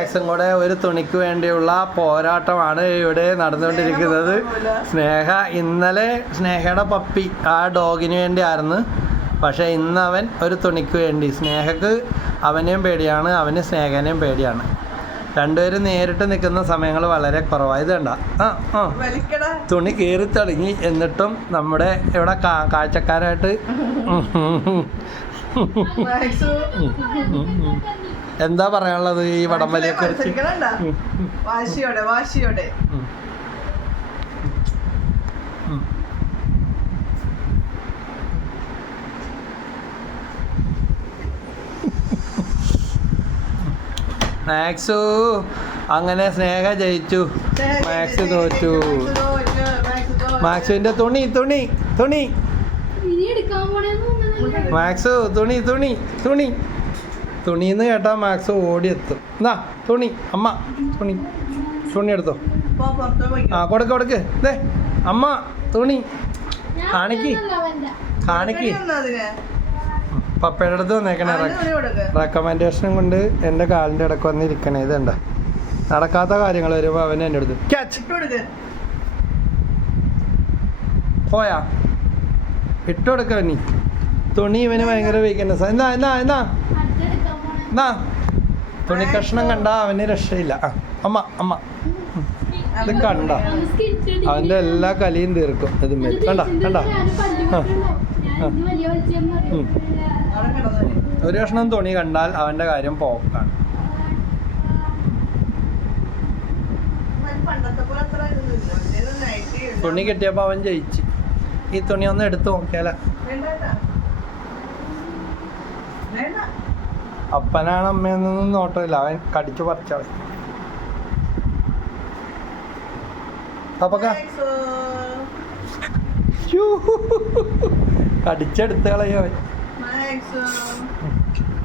മാക്സും കൂടെ ഒരു തുണിക്ക് വേണ്ടിയുള്ള പോരാട്ടമാണ് ഇവിടെ നടന്നുകൊണ്ടിരിക്കുന്നത്. സ്നേഹ ഇന്നലെ സ്നേഹയുടെ പപ്പി ആ ഡോഗിന് വേണ്ടിയായിരുന്നു. പക്ഷേ ഇന്ന് അവൻ ഒരു തുണിക്ക് വേണ്ടി സ്നേഹക്ക് അവനെയും പേടിയാണ് അവന് സ്നേഹനെയും പേടിയാണ്. രണ്ടുപേരും നേരിട്ട് നിൽക്കുന്ന സമയങ്ങൾ വളരെ കുറവായത് വേണ്ട ആ ആ. തുണി കീറി തെളിഞ്ഞി എന്നിട്ടും നമ്മുടെ ഇവിടെ കാഴ്ചക്കാരായിട്ട് എന്താ പറയാനുള്ളത് ഈ വടംവലിയെ കുറിച്ച് വാശിയോടെ വാശിയോടെ. മാക്സു അങ്ങനെ സ്നേഹ ജയിച്ചു. മാക്സ് തോറ്റു. മാക്സുവിന്റെ തുണി തുണി തുണി. മാക്സു തുണി തുണി തുണി. തുണിന്ന് കേട്ടാ മാക്സ് ഓടിയെത്തും. എന്നാ തുണി അമ്മ തുണി തുണി എടുത്തോ. ആ കൊടുക്ക് കൊടുക്ക്. ദേ അമ്മ തുണി. കാണിക്ക്. കാണിക്ക്. പപ്പയുടെ അടുത്ത് വന്നേക്കണേ. റെക്കമെൻഡേഷനും കൊണ്ട് എന്റെ കാലിന്റെ ഇടയ്ക്ക് വന്നിരിക്കണേ. ഇതെന്താ നടക്കാത്ത കാര്യങ്ങൾ വരുമ്പോൾ അവൻ എന്റെ അടുത്ത് ക്യാച്ച് പോയാ. ഇട്ട് കൊടുക്ക നീ തുണി ഇവന് ഭയങ്കര വീക്ക്നെസ് എന്നാ എന്നാ എന്നാ. എന്നാ തുണിക്കഷ്ണം കഷ്ണം കണ്ട അവന് രക്ഷയില്ല. ആ അമ്മ അമ്മ. ഇത് കണ്ട? അവന്റെ അവന്റെ എല്ലാ കലിയും തീർക്കും. ഇത് കണ്ട? കണ്ട. ഒരു കഷ്ണം തുണി കണ്ടാൽ അവന്റെ കാര്യം പോക്കാണ്. തുണി കിട്ടിയപ്പോൾ അവൻ ജയിച്ച്. ഈ തുണി ഒന്ന് എടുത്തു നോക്കിയാല? അപ്പനാണ് അമ്മയെന്നൊന്നും നോട്ടമില്ല. അവൻ കടിച്ചു പറിച്ചവൻ അപ്പൊക്ക? കടിച്ചെടുത്ത് കളയും അവൻ.